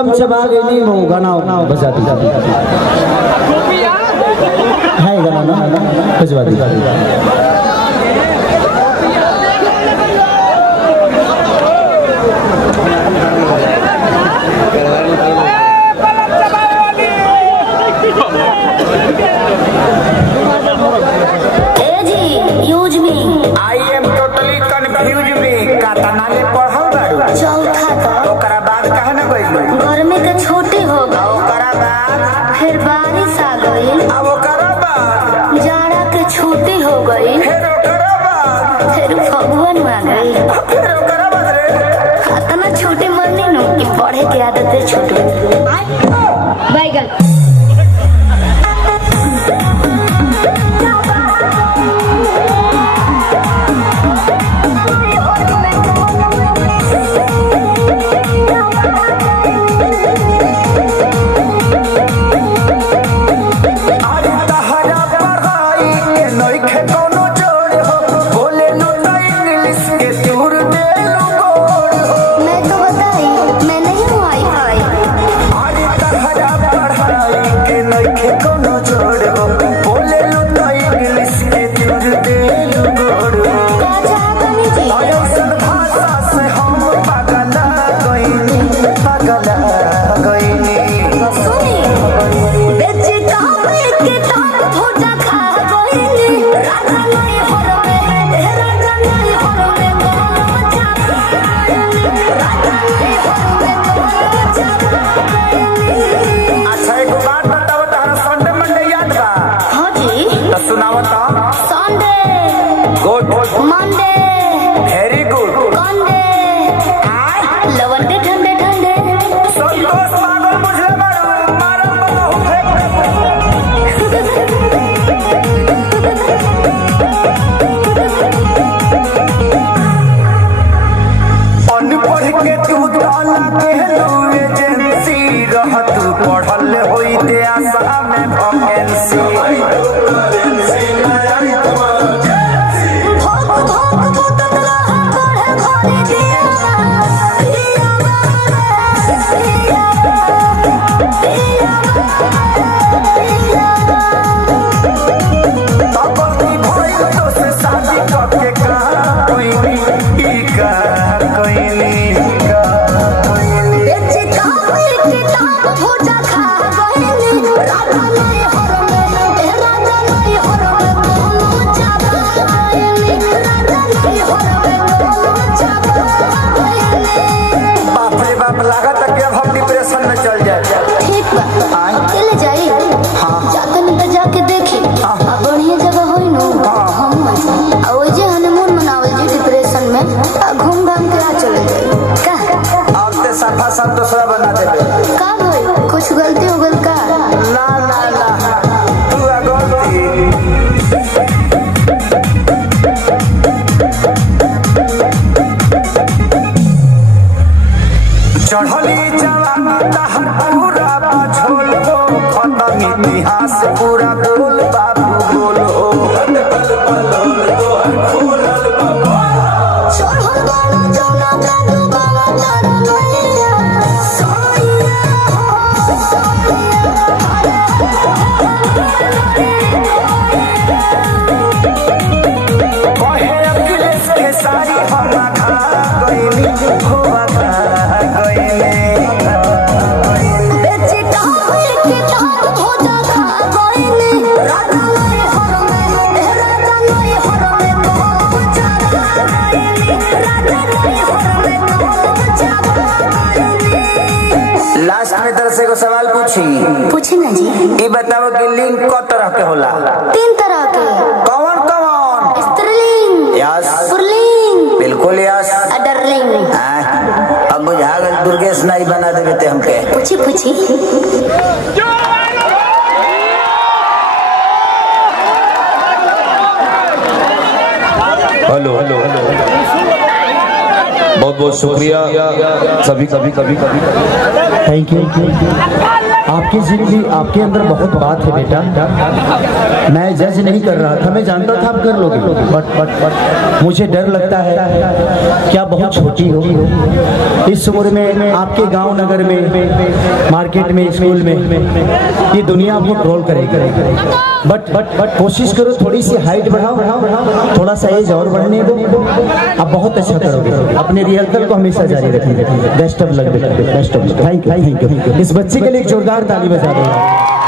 कलम चबा गई वो गाना बजा दी है गाना ना बजवा दी पढ़े की आदत है छोटे बैगन पढ़ल होते आशा में वैकेंसी सब दूसरा बना देबे का भाई कुछ गलती हो गल का ना ना ना तू गलती चढ़ली जवानी तहर पूरा झोल हो खत्म इतिहास पूरा बोल बाबू बोल हो लास्ट में तरह से को सवाल पूछी ना जी ये बताओ कि लिंग क तरह के होला 3 तरह के कौन कौन स्त्रीलिंग यस पुल्लिंग बिल्कुल यस अडरलिंग अब बुझा गल दुर्गेश नहीं बना देबे ते हमके पूछी हेलो बहुत बहुत शुक्रिया सभी थैंक यू। आपकी जिंदगी आपके अंदर बहुत बात है बेटा। मैं जज नहीं कर रहा था, मैं जानता था आप कर लोगे, बट मुझे डर लगता है क्या बहुत छोटी हो। इस उम्र में आपके गांव नगर में, मार्केट में, स्कूल में ये दुनिया आपको ट्रोल करेगी। बट कोशिश करो, थोड़ी सी हाइट बढ़ाओ, थोड़ा सा एज और बढ़ने दो, आप बहुत अच्छा करोगे। अपने रिहर्सल को हमेशा जारी रखेंगे। Best of luck, best of luck. Thank you. इस बच्चे के लिए एक जोरदार ताली बजा दो।